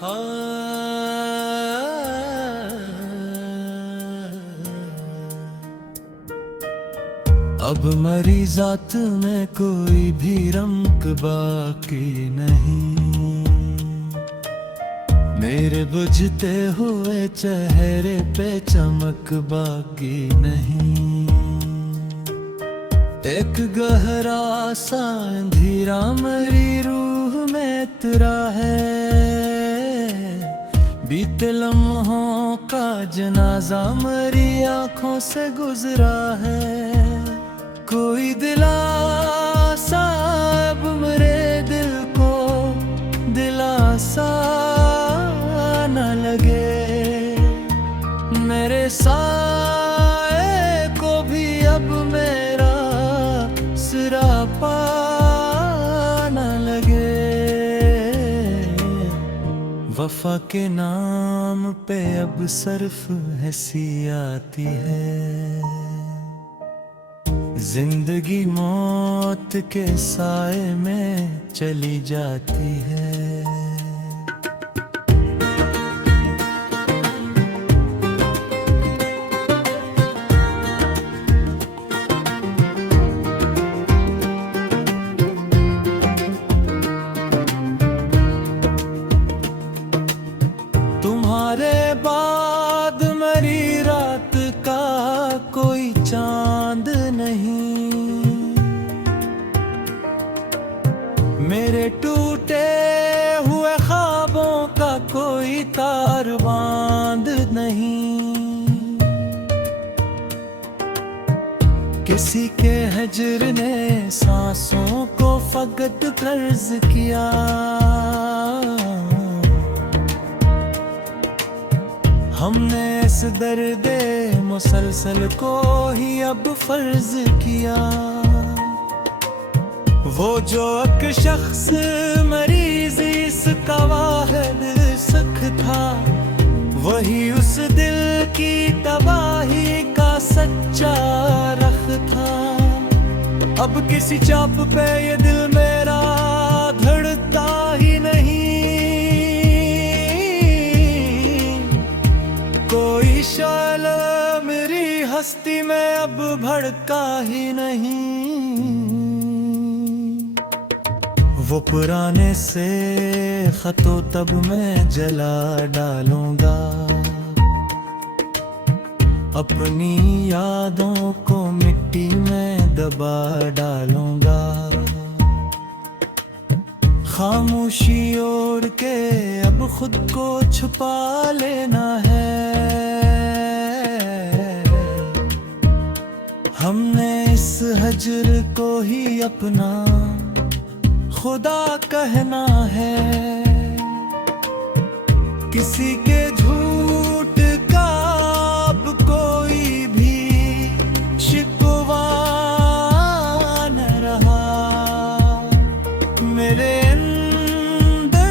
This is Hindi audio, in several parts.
अब मरी जात में कोई भी रंग बाकी नहीं, मेरे बुझते हुए चेहरे पे चमक बाकी नहीं। एक गहरा सा अंधेरा मेरी रूह में तेरा है, बीते लम्हों का जनाजा मेरी आंखों से गुजरा है। कोई दिलासा अब मेरे दिल को दिलासा न लगे, मेरे साए को भी अब मेरा सिरापा न लगे। वफा के नाम पे अब सिर्फ हंसी आती है, जिंदगी मौत के साए में चली जाती है। तुम्हारे बाद मेरी रात का कोई चांद नहीं, मेरे टूटे हुए ख्वाबों का कोई तार बांध नहीं। किसी के हिज्र ने सांसों को फकत कर्ज किया, हमने इस दर्दे मुसलसल को ही अब फर्ज किया। वो जो एक शख्स मरीज इसका वाहिद सख था, वही उस दिल की तबाही का सच्चा रख था। अब किसी चाप पे ये दिल मेरा धड़ता ही नहीं, कोई शअला मेरी हस्ती में अब भड़का ही नहीं। वो पुराने से खतो तब मैं जला डालूंगा, अपनी यादों को मिट्टी में दबा डालूंगा। खामोशी ओढ़ के अब खुद को छुपा लेना है, हमने इस हजर को ही अपना खुदा कहना है। किसी के झूठ का अब कोई भी शिकवा न रहा, मेरे अंदर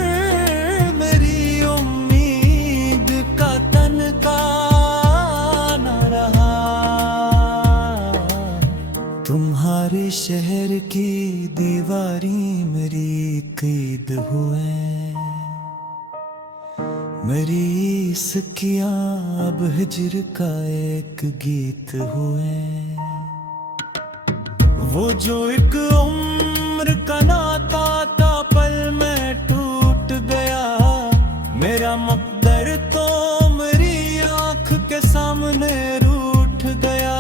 मेरी उम्मीद का तनका न रहा। तुम्हारे शहर की दीवारी मेरी कैद हुए, मेरी सखियां अब हिज्र का एक गीत हुए। वो जो एक उम्र का नाता था पल में टूट गया, मेरा मकदर तो मेरी आंख के सामने रूठ गया।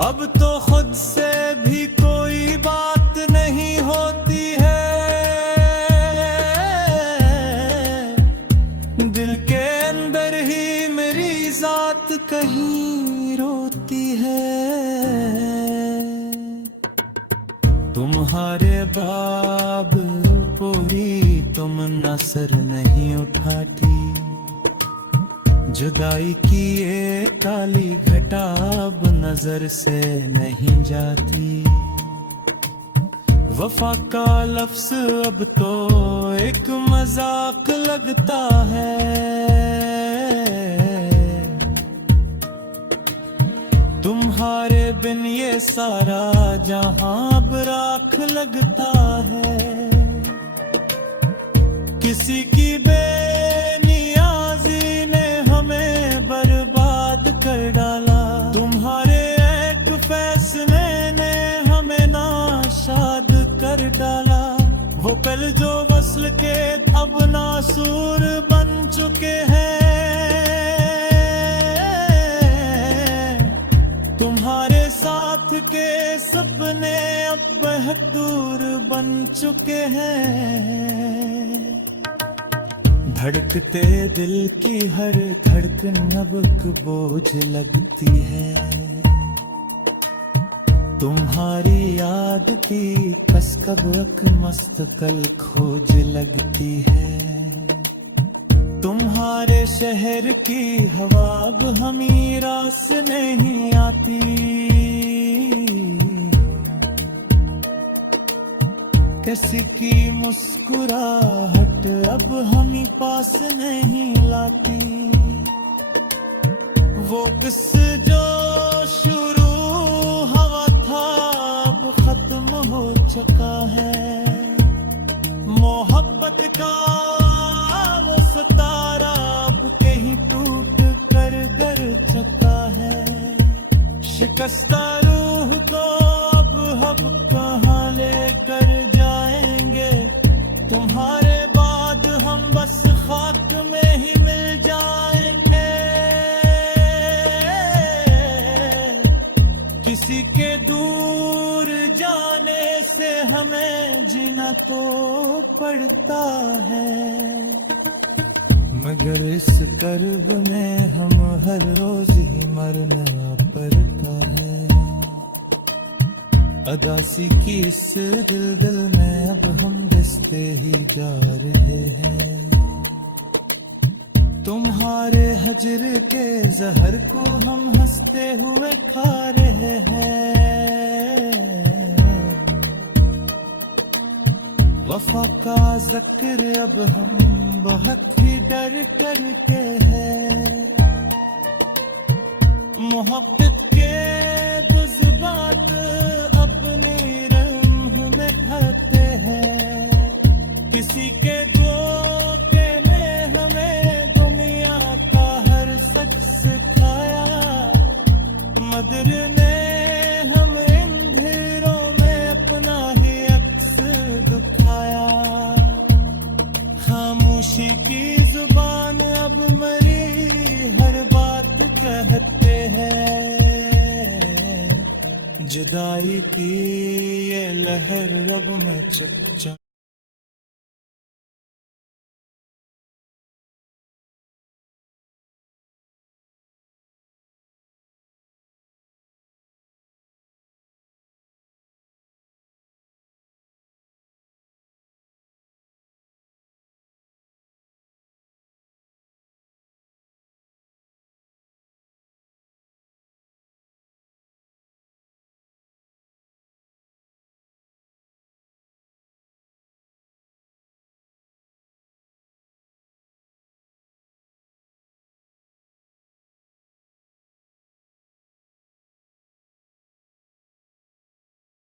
अब तो खुद से भी कोई बात नहीं होती है, दिल के अंदर ही मेरी जात कहीं रोती है। तुम्हारे बाब पूरी तुम नसर नहीं उठाती, जुदाई की ये काली घटा अब नजर से नहीं जाती। वफा का लफ्ज अब तो एक मजाक लगता है, तुम्हारे बिन ये सारा जहां अब राख लगता है। किसी की डाला। वो पल जो वस्ल के अब नासूर बन चुके हैं। तुम्हारे साथ के सपने अब बहुत दूर बन चुके हैं। धड़कते दिल की हर धड़कन अब बोझ लगती है। तुम्हारी याद की कसकब मस्तकल खोज लगती है। तुम्हारे शहर की हवा अब हमी रास नहीं आती। किसी की मुस्कुराहट अब हमी पास नहीं लाती। वो किस जो शुरू हवा था अब खत्म हो चुका है। मोहब्बत का वो सितारा अब कहीं टूट कर गर चुका है। शिकस्ता रूह को अब हम कहाँ लेकर जाएंगे। तुम्हारे बाद हम बस खाक में ही मिल जाएंगे। किसी के दूर जाने से हमें जीना तो पड़ता है। मगर इस कर्ब में हम हर रोज ही मरना पड़ता है। अदासी की इस दिल में अब हम दिसते ही जा रहे हैं। तुम्हारे हजर के जहर को हम हंसते हुए खा रहे हैं। वफा का जिक्र अब हम बहुत ही डर करके हैं। मोहब्बत के जज्बात अपनी रंग में ढलते हैं। किसी के धोखे ने हमें दुनिया का हर सच सिखाया। मदर ने हम इन अंधेरों में अपना ही अक्स दिखाया। खामोशी की जुबान अब मरी हर बात कहते हैं। जुदाई की ये लहर रब में चुप